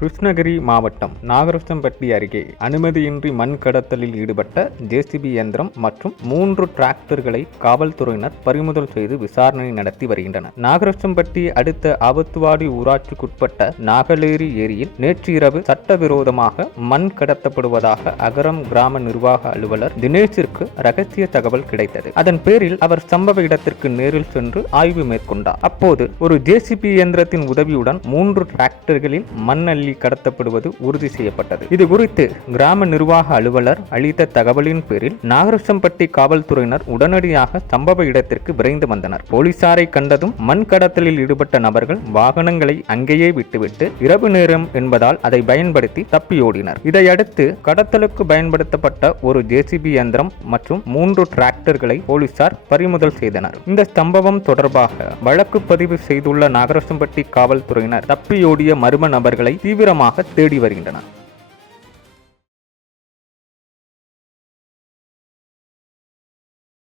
கிருஷ்ணகிரி மாவட்டம் நாகரசம்பட்டி அருகே அனுமதியின்றி மண் கடத்தலில் ஈடுபட்ட ஜேசிபி இயந்திரம் மற்றும் 3 டிராக்டர்களை காவல்துறையினர் பறிமுதல் செய்து விசாரணை நடத்தி வருகின்றனர். நாகரசம்பட்டி அடுத்த ஆபத்துவாடி ஊராட்சிக்குட்பட்ட நாகலேரி ஏரியில் நேற்று இரவு சட்டவிரோதமாக மண் கடத்தப்படுவதாக அகரம் கிராம நிர்வாக அலுவலர் தினேஷிற்கு ரகசிய தகவல் கிடைத்தது. அதன் பேரில் அவர் சம்பவ இடத்திற்கு நேரில் சென்று ஆய்வு மேற்கொண்டார். அப்போது ஒரு ஜேசிபி இயந்திரத்தின் உதவியுடன் 3 டிராக்டர்களில் மண் அள்ளி கடத்தப்படுவது உறுதி செய்யப்பட்டது. இது குறித்து கிராம நிர்வாக அலுவலர் அளித்த தகவலின் பேரில் நாகரசம்பட்டி காவல்துறையினர் உடனடியாக சம்பவ இடத்திற்கு விரைந்து வந்தனர். போலீசாரை கண்டதும் மண் கடத்தலில் ஈடுபட்ட நபர்கள் வாகனங்களை அங்கேயே விட்டுவிட்டு இரவு நேரம் என்பதால் அதை பயன்படுத்தி தப்பியோடினர். இதையடுத்து கடத்தலுக்கு பயன்படுத்தப்பட்ட ஒரு ஜேசிபி இயந்திரம் மற்றும் 3 டிராக்டர்களை போலீசார் பறிமுதல் செய்தனர். இந்த சம்பவம் தொடர்பாக வழக்கு பதிவு செய்துள்ள நாகரசம்பட்டி காவல்துறையினர் தப்பியோடிய மர்ம நபர்களை தீவிரமாக தேடி வருகின்றனர்.